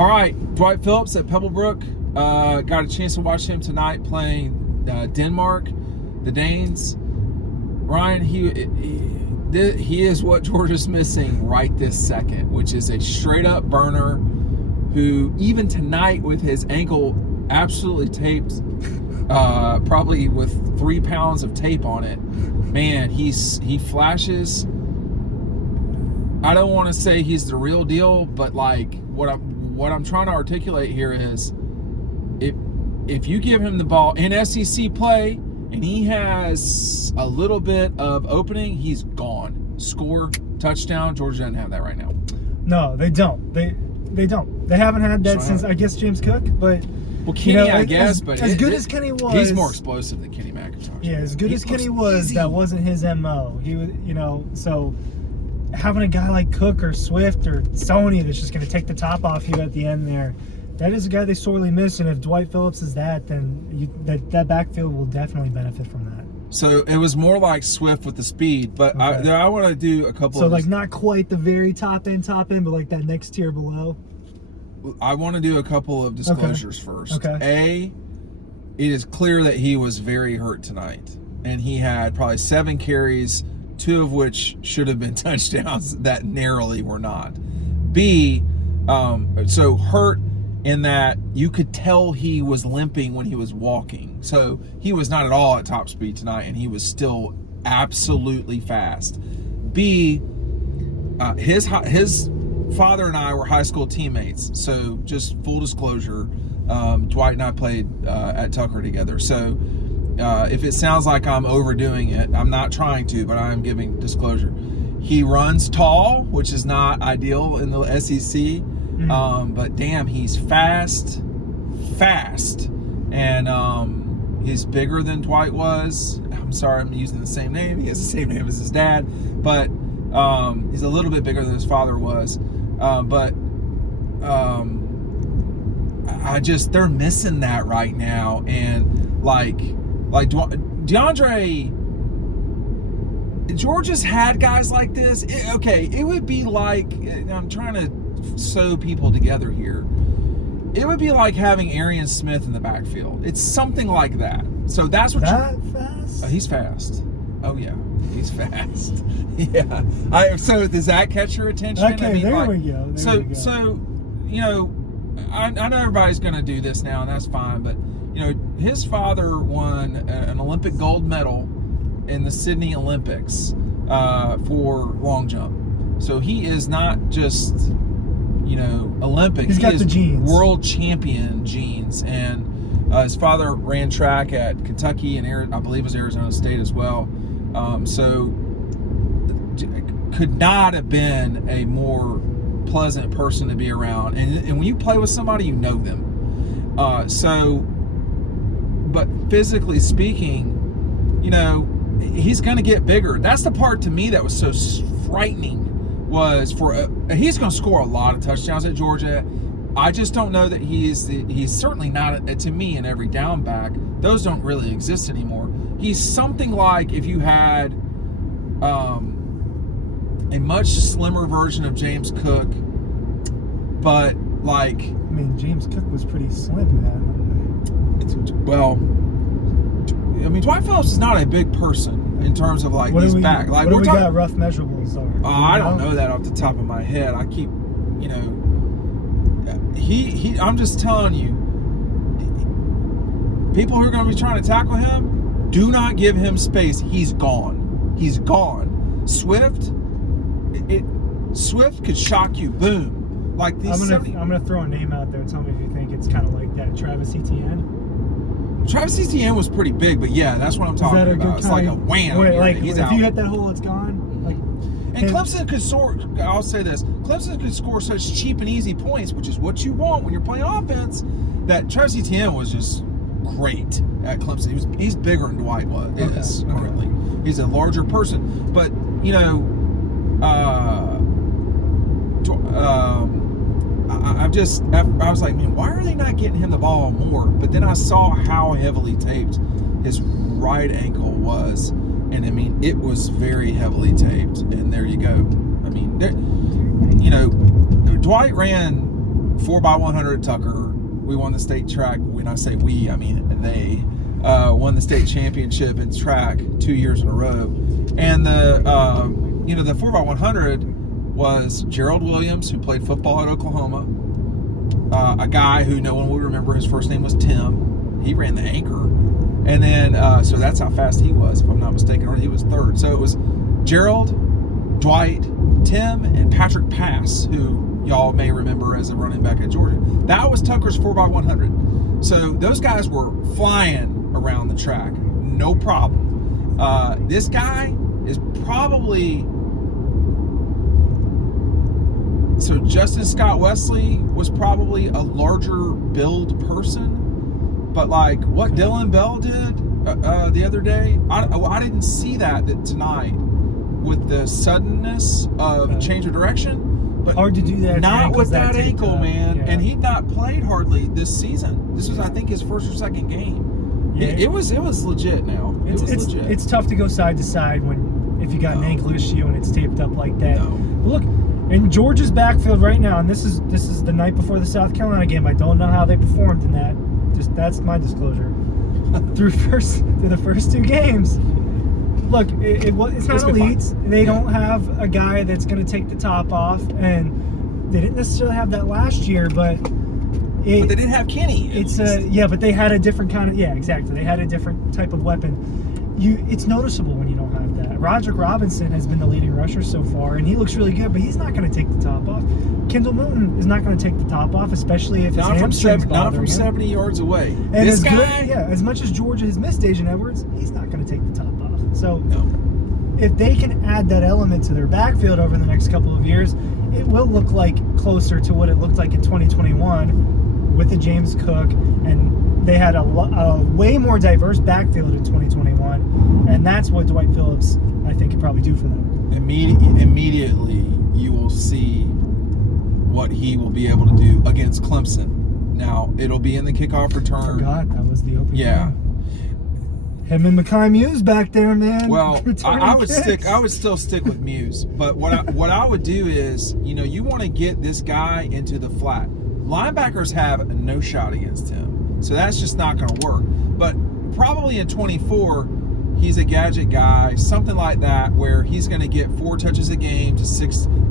All right, Dwight Phillips at Pebblebrook. Got a chance to watch him tonight playing Denmark, the Danes. Ryan, he is what Georgia's missing right this second, which is a straight-up burner who, even tonight with his ankle absolutely taped, probably with 3 pounds of tape on it, man, he flashes. I don't want to say he's the real deal, but like what I'm trying to articulate here is if you give him the ball in SEC play and he has a little bit of opening, he's gone. Score, touchdown. Georgia doesn't have that right now. No, they don't. They don't. They haven't had that since, I guess, James Cook. But well, Kenny, I guess, but as good as Kenny was, he's more explosive than Kenny McIntosh. Yeah, as good as Kenny was, easy. That wasn't his MO. He was, so having a guy like Cook or Swift or Sony that's just going to take the top off you at the end there, that is a guy they sorely miss. And if Dwight Phillips is that, then that backfield will definitely benefit from that. So it was more like Swift with the speed, but okay. I want to do a couple. So like not quite the very top end, but like that next tier below. I want to do a couple of disclosures first. Okay. It is clear that he was very hurt tonight, and he had probably 7 carries, 2 of which should have been touchdowns that narrowly were not. B, so hurt in that you could tell he was limping when he was walking. So he was not at all at top speed tonight, and he was still absolutely fast. B, his father and I were high school teammates. So just full disclosure, Dwight and I played at Tucker together. So if it sounds like I'm overdoing it, I'm not trying to, but I am giving disclosure. He runs tall, which is not ideal in the SEC. But damn, he's fast, and he's bigger than Dwight was. I'm sorry, I'm using the same name. He has the same name as his dad, but he's a little bit bigger than his father was. They're missing that right now, and like DeAndre. Georgia's had guys like this. It would be like, I'm trying to sew people together here. It would be like having Arian Smith in the backfield. It's something like that. So that's what fast? He's fast. Oh yeah, he's fast. Yeah. So does that catch your attention? Okay, we go. So I know everybody's going to do this now, and that's fine. But his father won an Olympic gold medal in the Sydney Olympics for long jump. So he is not just Olympics. He's got the genes. World champion genes. And his father ran track at Kentucky and I believe it was Arizona State as well. So could not have been a more pleasant person to be around. And when you play with somebody, you know them. But physically speaking, he's going to get bigger. That's the part to me that was so frightening. Was he's going to score a lot of touchdowns at Georgia. I just don't know that he's certainly not, to me, an every down back. Those don't really exist anymore. He's something like if you had a much slimmer version of James Cook, but like... I mean, James Cook was pretty slim, man. Dwight Phillips is not a big person in terms of like his back. Like what do we got rough measurables? I don't know that off the top of my head. I keep, I'm just telling you, people who are going to be trying to tackle him, do not give him space. He's gone. He's gone. Swift could shock you. Boom. Like these. I'm gonna throw a name out there. Tell me if you think it's kind of like that. Travis Etienne. Travis Etienne was pretty big, but yeah, that's what I'm talking about. It's like a wham. He's out. If you hit that hole, it's gone. And Clemson could score. I'll say this: Clemson could score such cheap and easy points, which is what you want when you're playing offense. That Travis Etienne was just great at Clemson. He's bigger than Dwight is currently. He's a larger person, but I was like, man, why are they not getting him the ball more? But then I saw how heavily taped his right ankle was, and I mean, it was very heavily taped. And there you go. I mean, Dwight ran 4x100 Tucker. We won the state track. When I say we, I mean they won the state championship in track 2 years in a row. And the 4x100 was Gerald Williams, who played football at Oklahoma. A guy who no one will remember. His first name was Tim. He ran the anchor. And then, so that's how fast he was, if I'm not mistaken, or he was third. So it was Gerald, Dwight, Tim, and Patrick Pass, who y'all may remember as a running back at Georgia. That was Tucker's 4x100. So those guys were flying around the track, no problem. This guy is probably... So Justin Scott Wesley was probably a larger build person, but like what Dylan Bell did the other day, I didn't see that tonight with the suddenness of change of direction. But hard to do that. Not with that ankle, man. Yeah. And he'd not played hardly this season. This was, I think, his first or second game. Yeah. It was legit. Now it was legit. It's tough to go side to side if you got an ankle issue and it's taped up like that. No. But look, in Georgia's backfield right now, and this is the night before the South Carolina game. I don't know how they performed in that. That's my disclosure. through the first two games. Look, it's not elite. They don't have a guy that's going to take the top off, and they didn't necessarily have that last year, but they didn't have Kenny. But they had a different kind of exactly. They had a different type of weapon. It's noticeable when you don't have that. Roderick Robinson has been the leading rusher so far, and he looks really good, but he's not going to take the top off. Kendall Milton is not going to take the top off, especially if his hamstrings bother him. Not from 70 yards away. And this guy, as much as Georgia has missed Asian Edwards, he's not going to take the top off. So if they can add that element to their backfield over the next couple of years, it will look like closer to what it looked like in 2021 with the James Cook, and they had a way more diverse backfield in 2021, and that's what Dwight Phillips, I think, could probably do for them. Immediately, you will see what he will be able to do against Clemson. Now, it'll be in the kickoff return. I forgot that was the opening. Yeah. Him and Mekhi Muse back there, man. Well, I would still stick with Muse, but what I would do is, you want to get this guy into the flat. Linebackers have no shot against him, so that's just not going to work. But probably in 24, he's a gadget guy, something like that, where he's going to get 4 touches a game to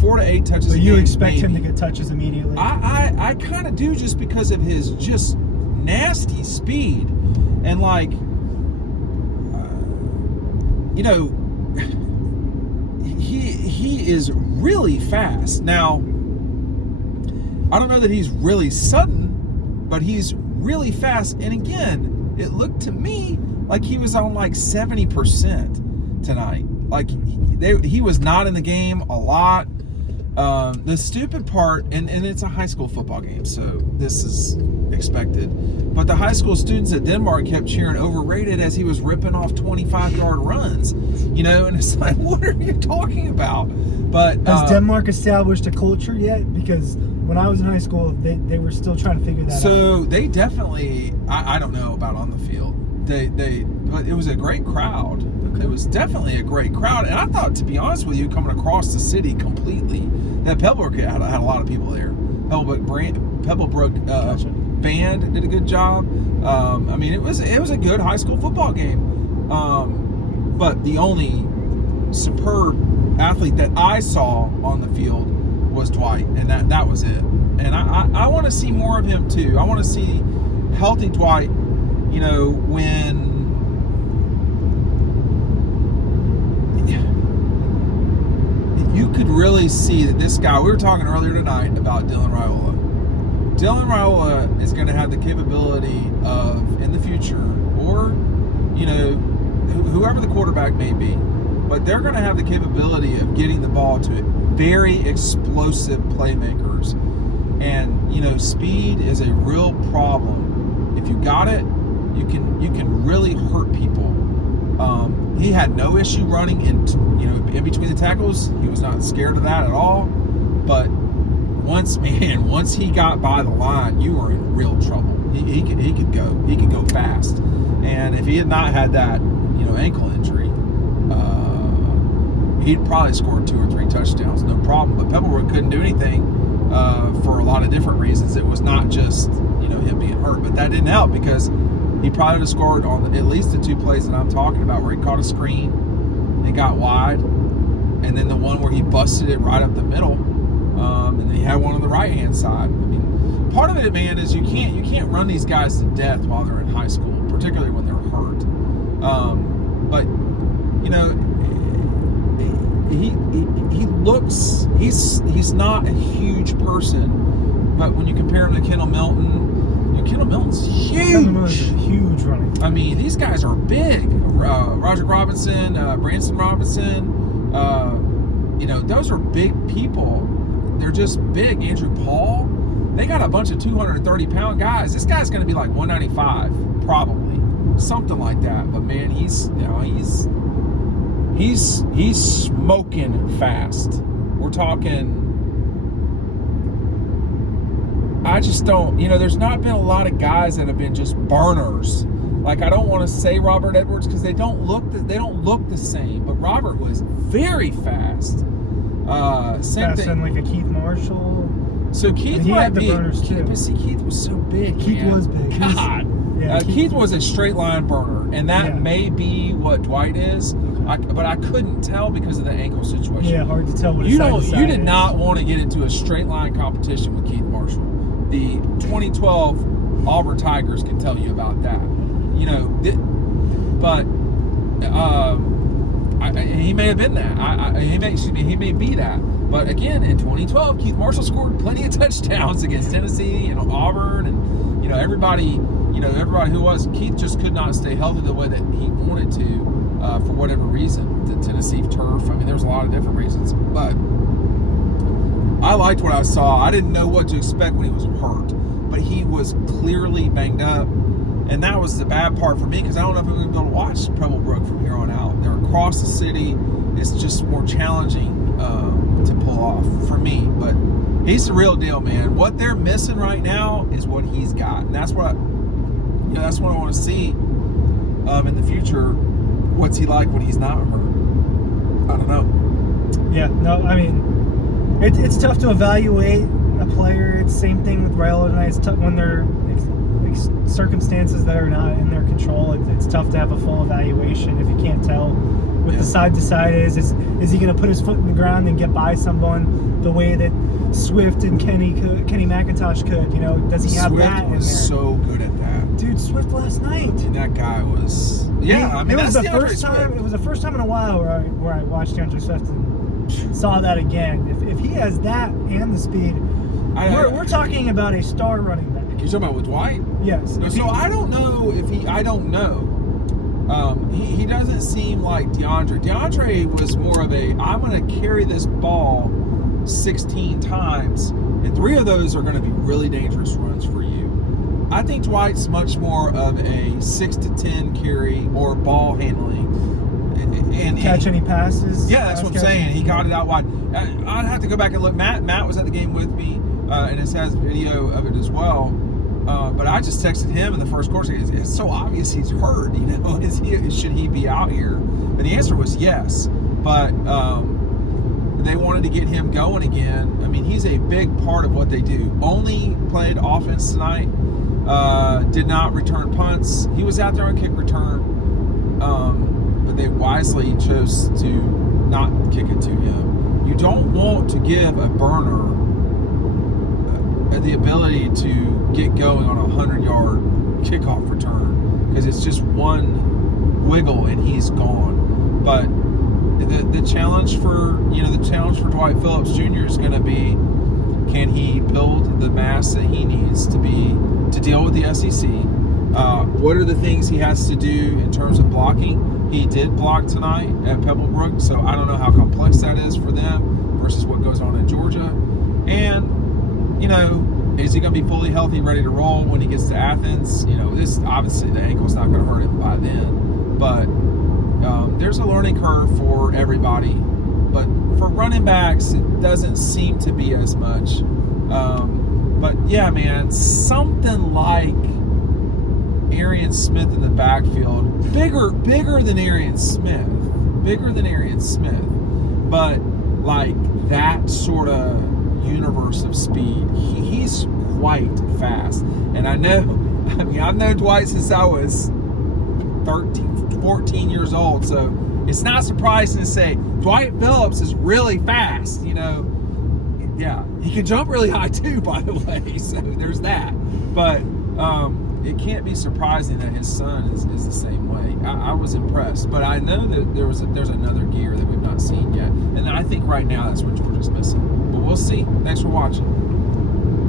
4 to 8 touches a game. But you expect him to get touches immediately? I kind of do, just because of his just nasty speed. And like, he is really fast. Now, I don't know that he's really sudden, but he's really fast. And again, it looked to me like he was on like 70% tonight. Like he was not in the game a lot. The stupid part, and it's a high school football game, so this is expected, but the high school students at Denmark kept cheering overrated as he was ripping off 25-yard runs, and it's like, what are you talking about? But has Denmark established a culture yet? Because when I was in high school, they were still trying to figure that out. So they definitely, I don't know about on the field. But it was a great crowd. It was definitely a great crowd, and I thought, to be honest with you, coming across the city completely, that Pebblebrook had a lot of people there. Pebblebrook Gotcha. Band did a good job. I mean, it was a good high school football game. But the only superb athlete that I saw on the field was Dwight, and that was it. And I want to see more of him too. I want to see healthy Dwight. When you could really see that this guy, we were talking earlier tonight about Dylan Raiola. Dylan Raiola is going to have the capability of, in the future, or, whoever the quarterback may be, but they're going to have the capability of getting the ball to very explosive playmakers. And, speed is a real problem. If you got it, you can really hurt people. He had no issue running in between the tackles. He was not scared of that at all. But once he got by the line, you were in real trouble. He could go fast. And if he had not had that ankle injury, he'd probably scored 2 or 3 touchdowns, no problem. But Pebblebrook couldn't do anything for a lot of different reasons. It was not just, him being hurt, but that didn't help because he probably would have scored on at least the 2 plays that I'm talking about, where he caught a screen and got wide, and then the one where he busted it right up the middle, and then he had one on the right hand side. I mean, part of it, man, is you can't run these guys to death while they're in high school, particularly when they're hurt. But he looks, he's not a huge person, but when you compare him to Kendall Milton, Kendall Milton's huge running. I mean, these guys are big. Roger Robinson, Branson Robinson, those are big people. They're just big. Andrew Paul, they got a bunch of 230-pound guys. This guy's going to be like 195, probably, something like that. But man, he's smoking fast. We're talking. I just don't, there's not been a lot of guys that have been just burners. Like, I don't want to say Robert Edwards because they don't look the same. But Robert was very fast. Same Faster thing. than like a Keith Marshall. So Keith he might had the be. burners too. But see, Keith was so big. Keith man. was big. God. Yeah, Keith was a straight line burner, and that may be what Dwight is. But I couldn't tell because of the ankle situation. Yeah, hard to tell what You side did is. not want to get into a straight line competition with Keith Marshall. The 2012 Auburn Tigers can tell you about that. He may have been that. He may be that. But again, in 2012, Keith Marshall scored plenty of touchdowns against Tennessee and Auburn, and everybody who was. Keith just could not stay healthy the way that he wanted to for whatever reason. The Tennessee turf. I mean, there's a lot of different reasons, but I liked what I saw. I didn't know what to expect when he was hurt, but he was clearly banged up, and that was the bad part for me because I don't know if I'm going to be able to watch Pebblebrook from here on out. They're across the city. It's just more challenging to pull off for me, but he's the real deal, man. What they're missing right now is what he's got, and that's what I want to see in the future. What's he like when he's not hurt? I don't know. Yeah, no, I mean, it's tough to evaluate a player. It's the same thing with Railo tonight. It's tough when they're circumstances that are not in their control. It's tough to have a full evaluation if you can't tell what the side to side is. Is he going to put his foot in the ground and get by someone the way that Swift and Kenny McIntosh could? Does he have Swift that in there? was so good at that. Dude, Swift last night. And that guy was. Yeah, I mean, it was that's the first DeAndre time. Swift. It was the first time in a while where I watched DeAndre Swift and saw that again. If he has that and the speed, we're talking about a star running back. You're talking about with Dwight? Yes. So I don't know if he. I don't know. He doesn't seem like DeAndre. DeAndre was more of a, I'm going to carry this ball 16 times, and 3 of those are going to be really dangerous runs for you. I think Dwight's much more of a 6 to 10 carry or ball handling. And catch any passes. Yeah, that's what I'm saying. He got it out wide. I'd have to go back and look. Matt was at the game with me, and it has video of it as well. But I just texted him in the first quarter. It's so obvious he's hurt. Should he be out here? And the answer was yes. But they wanted to get him going again. I mean, he's a big part of what they do. Only played offense tonight. Did not return punts. He was out there on kick return. But they wisely chose to not kick it to him. You don't want to give a burner the ability to get going on a 100-yard kickoff return because it's just one wiggle and he's gone. But the challenge for Dwight Phillips Jr. is going to be, can he build the mass that he needs to deal with the SEC? What are the things he has to do in terms of blocking? He did block tonight at Pebblebrook, so I don't know how complex that is for them versus what goes on in Georgia. And is he going to be fully healthy and ready to roll when he gets to Athens? This obviously the ankle's not going to hurt him by then, but there's a learning curve for everybody. But for running backs, it doesn't seem to be as much. But yeah, man, something like Arian Smith in the backfield, bigger than Arian Smith, but like that sort of universe of speed. He's quite fast. And I mean, I've known Dwight since I was 14 years old. So it's not surprising to say Dwight Phillips is really fast, you know. Yeah, he can jump really high too, by the way. So there's that. But it can't be surprising that his son is the same way. I was impressed, but I know that there's another gear that we've not seen yet, and I think right now that's what Georgia's missing. But we'll see. Thanks for watching.